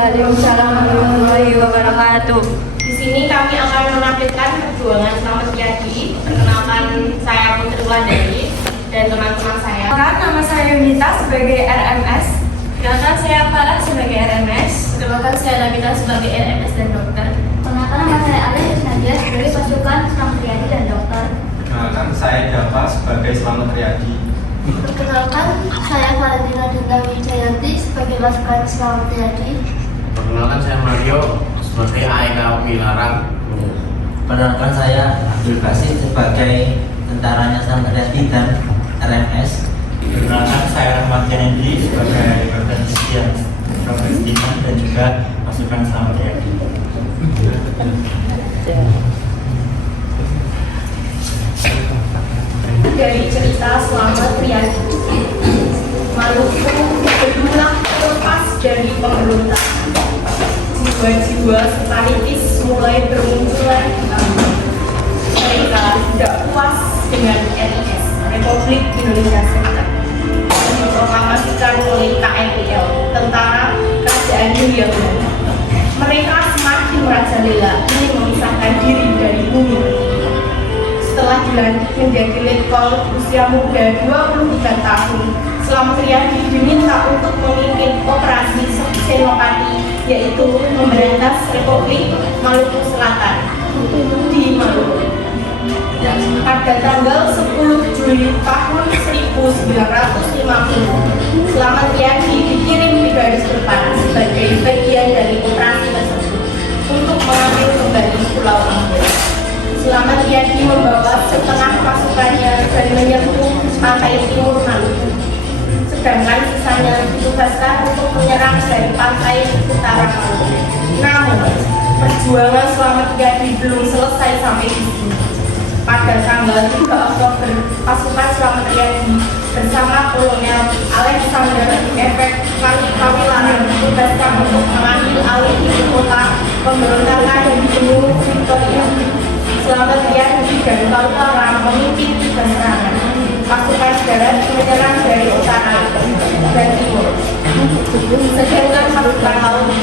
Waalaikumsalam warahmatullahi wabarakatuh. Di sini kami akan menampilkan perjuangan Slamet Riyadi. Perkenalkan, saya Putri Wadari dan teman-teman saya. Nama saya Yunita sebagai RMS. Perkenalkan, saya Farah sebagai RMS. Perkenalkan, saya Nabila sebagai RMS dan dokter. Perkenalkan, nama saya Alif Nadia sebagai pasukan Slamet Riyadi dan dokter. Perkenalkan, saya Dava sebagai Slamet Riyadi. Perkenalkan, saya Valentina Dinda Wijayanti sebagai pasukan Slamet Riyadi. Perkenalkan, saya Mario sebagai AEK Wilarang. Perkenalkan, saya Abdul Basit sebagai tentaranya Slamet Riyadi dan RMS. Perkenalkan, saya Rahmat Kennedy sebagai organisasi Palestina dan juga pasukan Slamet Riyadi. Dari cerita Slamet Riyadi, Maluku berjuang lepas dari pemberontakan. Jiwa-jiwa separitis mulai bermunculan di kampung. Mereka tidak puas dengan RIS, Republik Indonesia Serikat, yang diproklamasikan oleh KRIL, Tentara Kerajaan Hindia Belanda. Mereka semakin merajalela ingin memisahkan diri dari bumi pertiwi. Setelah dilantik menjadi letkol usia muda 23 tahun, Slamet Riyadi diminta untuk memimpin operasi Senopati, yaitu memberantas Republik Maluku Selatan di Maluku. Pada tanggal 10 Juli tahun 1950, Slamet Riyadi dikirim di garis depan sebagai bagian dari operasi tersebut untuk mengambil kembali Pulau Ambon. Slamet Riyadi membawa setengah pasukannya dan menyerbu pantai timur Maluku, sedangkan sisanya ditugaskan untuk menyerang dari pantai utara Maluku. Namun, perjuangan Slamet Riyadi belum selesai sampai di sini. Pada tanggal 3 Oktober, pasukan Slamet Riyadi bersama Kolonel Alexander Efek Kawilarang ditugaskan untuk mengambil alih ibu kota pemberontakan di Gunung Victoria. Slamet Riyadi dan Kawilarang memimpin tiga serangan. Pasukan darat menyerang dari utara dan timur, sedangkan pasukan laut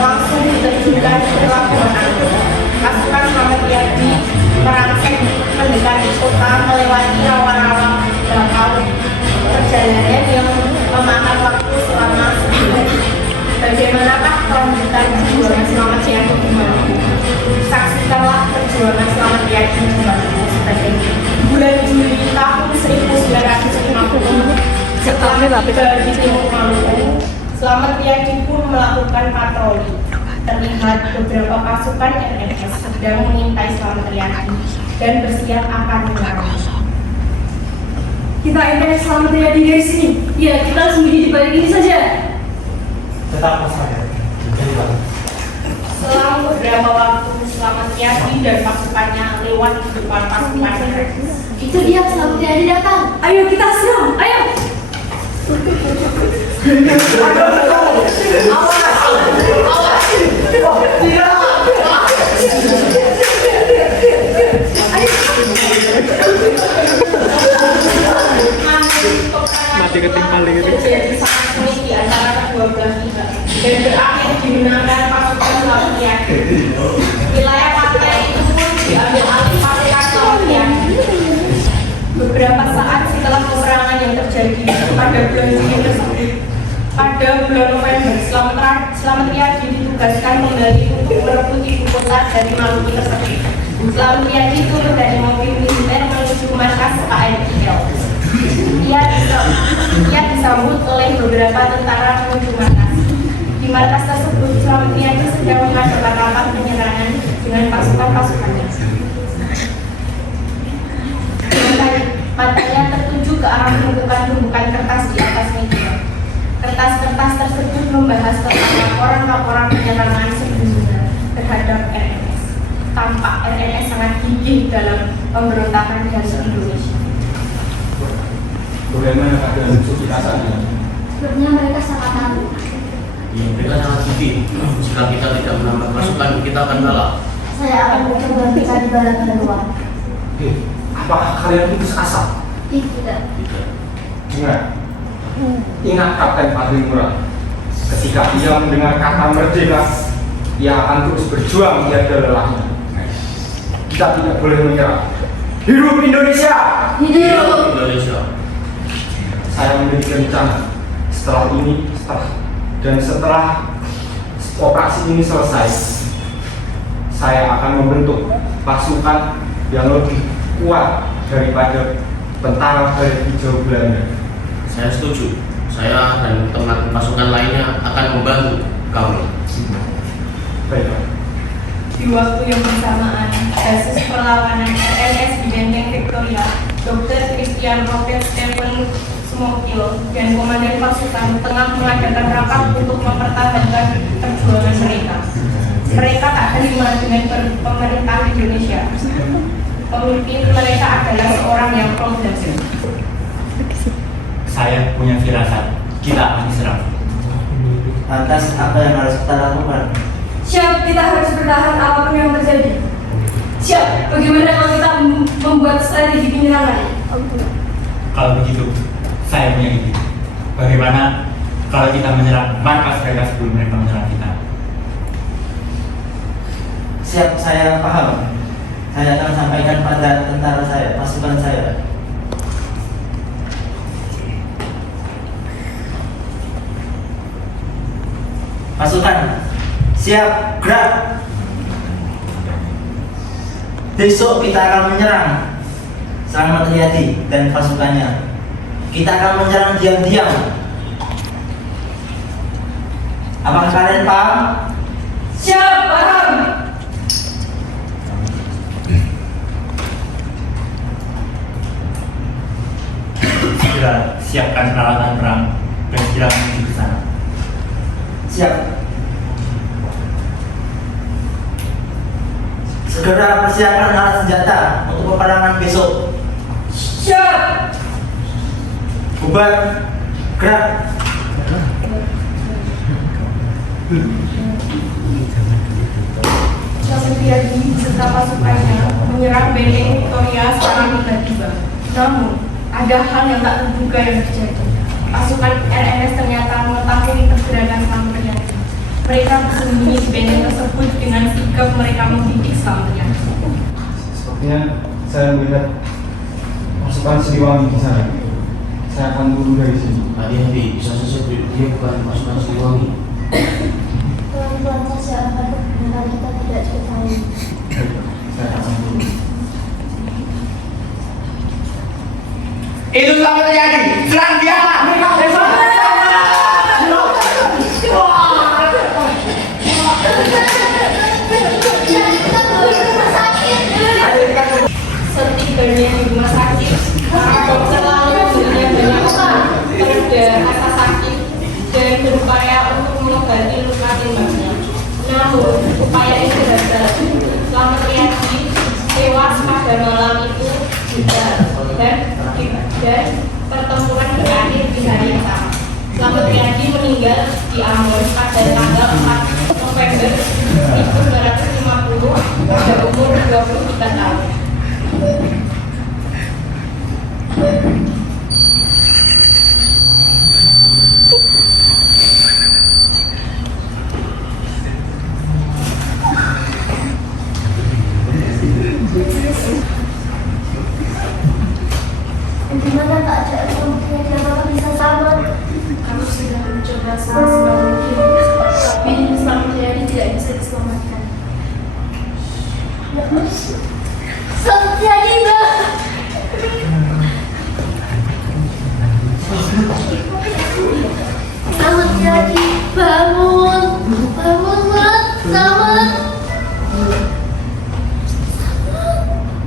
langsung diterjunkan ke Labuan Anggur. Pasukan Slamet Riyadi merangsek mendekati kota melewati rawa-rawa bakau. Perjalanan yang memakan waktu selama 10 hari. Bagaimanakah kelanjutan perjuangan Slamet Riyadi di Maluku? Saksikanlah perjuangan Slamet Riyadi di Maluku sebagai bulan Juli tahun 1950. Setelah tiba di timur Maluku, Slamet Riyadi pun melakukan patroli. Terlihat beberapa pasukan RMS sedang mengintai Slamet Riyadi dan bersiap akan menyerang. Kita ingin Slamet Riyadi dari sini. Ya, kita sembunyi di balik ini saja. Tetap saya. Selang beberapa waktu, Slamet Riyadi dan pasukannya lewat di depan pasukan RMS. Itu dia, Slamet Riyadi datang. Ayo kita serang, ayo. Mati ketimpal terjadi sangat sulit di antara kedua belah pihak dan berakhir dimenangkan pasukan Slamet Riyadi. Wilayah pantai itu pun diambil alih pasukan Slamet Riyadi. Beberapa saat setelah peperangan yang terjadi pada bulan Juli tersebut, pada bulan November, Slamet Riyadi ditugaskan kembali untuk merebut ibu kota dari Maluku tersebut. Slamet Riyadi turun dari mobil militer menuju markas KRIL. Ia disambut oleh beberapa tentara menuju markas. Di markas tersebut, Slamet Riyadi sedang mengadakan rapat penyerangan dengan pasukan-pasukannya. Matanya tertuju ke arah tumpukan-tumpukan kertas di atas meja. Kertas-kertas tersebut membahas tentang laporan-laporan penyerangan sebelumnya terhadap RMS. Tampak RMS sangat gigih dalam pemberontakan dari Indonesia. Bagaimana keadaan musuh kita saat ini? Sebenarnya mereka sangat malu. Ya, mereka sangat gigih. Jika kita tidak menambah pasukan, kita akan kalah. Saya akan mencoba bisa di bala kedua. Oke, apakah kalian putus asa? Tidak. Tidak. Ingat Kapten Fadli Murad. Ketika ia mendengar kata merdeka, ia akan terus berjuang tiada lelahnya. Kita tidak boleh menyerah. Hidup Indonesia! Hidup! Indonesia. Saya memiliki rencana setelah operasi ini selesai, saya akan membentuk pasukan yang lebih kuat daripada tentara Garis Hijau Belanda. Saya setuju. Saya dan teman pasukan lainnya akan membantu kamu. Baik. Di waktu yang bersamaan, basis perlawanan RNS di Benteng Victoria, Dr. Christian Robert Stephen Smokil dan komandan pasukan tengah mengadakan rapat untuk mempertahankan perjuangan mereka. Mereka tak terima dengan pemerintah Indonesia. Pemimpin mereka adalah seorang yang progresif. Saya punya firasat, kita akan diserang. Lantas apa yang harus kita lakukan? Siap, kita harus bertahan apapun yang terjadi. Siap, bagaimana kalau kita membuat strategi penyerangan? Kalau begitu, saya punya ide. Bagaimana kalau kita menyerang markas mereka sebelum mereka menyerang kita? Siap, saya paham. Saya akan sampaikan pada tentara saya, pasukan saya. Pasukan, siap, gerak. Besok kita akan menyerang Slamet Riyadi dan pasukannya. Kita akan menyerang diam-diam. Apakah kalian paham? Siap, paham. Segera siapkan peralatan perang dan segera menuju ke sana. Siap. Segera persiapkan alat senjata untuk peperangan besok. Siap. Bubar, gerak. Slamet Riyadi beserta pasukannya menyerang Benteng Victoria secara tiba-tiba. Namun, ada hal yang tak terduga yang terjadi. Pasukan RNS ternyata mengetahui pergerakan Slamet Riyadi. Mereka bersembunyi di benteng tersebut dengan sigap mereka membidik Slamet Riyadi. Sepertinya saya melihat pasukan Siliwangi di sana. Saya akan turun dari sini. Hati-hati, bisa saja dia bukan pasukan Siliwangi. Pelan-pelan saja agar kebenaran kita tidak diketahui. Saya akan turun. Itu Slamet Riyadi, serang dia! Setibanya di rumah sakit, para dokter lalu memberinya banyak terhadap rasa sakit dan berupaya untuk mengobati luka tembaknya. Namun, upaya itu gagal. Slamet Riyadi tewas pada malam itu juga dan pertempuran berakhir di hari yang sama. Slamet Riyadi meninggal di Ambon pada tanggal 4 November 1950 pada umur 23 tahun. Bagaimana keadaan kemudian siapa bisa selamat? Kami sudah mencoba semaksimal mungkin, tapi Slamet Riyadi tidak bisa diselamatkan. Selamat jadi, Mbak. Selamat jadi, bangun, bangun, Mbak. Selamat.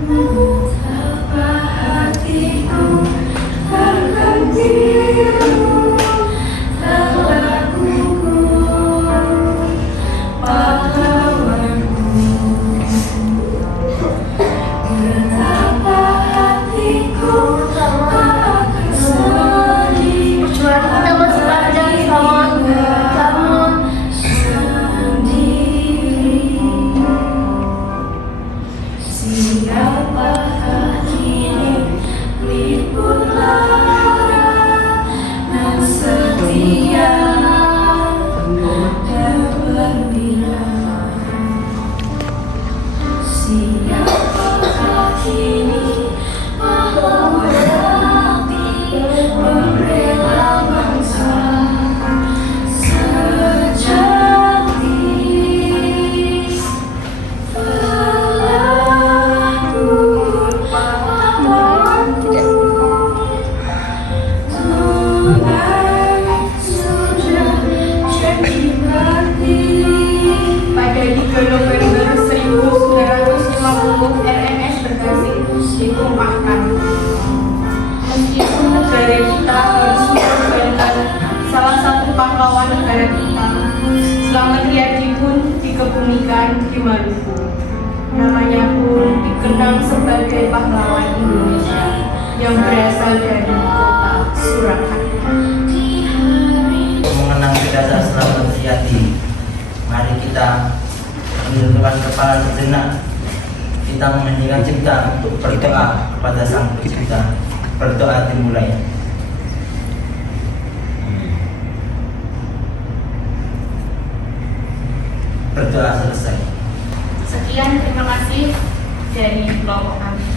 Betapa hatiku akan dirimu, telah gugur pahlawanku. Betapa negara kita. Selamat Riyadi pun dikebumikan di Maluku. Namanya pun dikenang sebagai pahlawan Indonesia yang berasal dari kota Surakarta. Untuk mengenang jasa Selamat Riyadi, mari kita menundukkan kepala sejenak. Kita menghentikan cipta untuk berdoa kepada Sang Pencipta. Berdoa dimulai. Berdoa selesai. Sekian, terima kasih dari kelompok kami.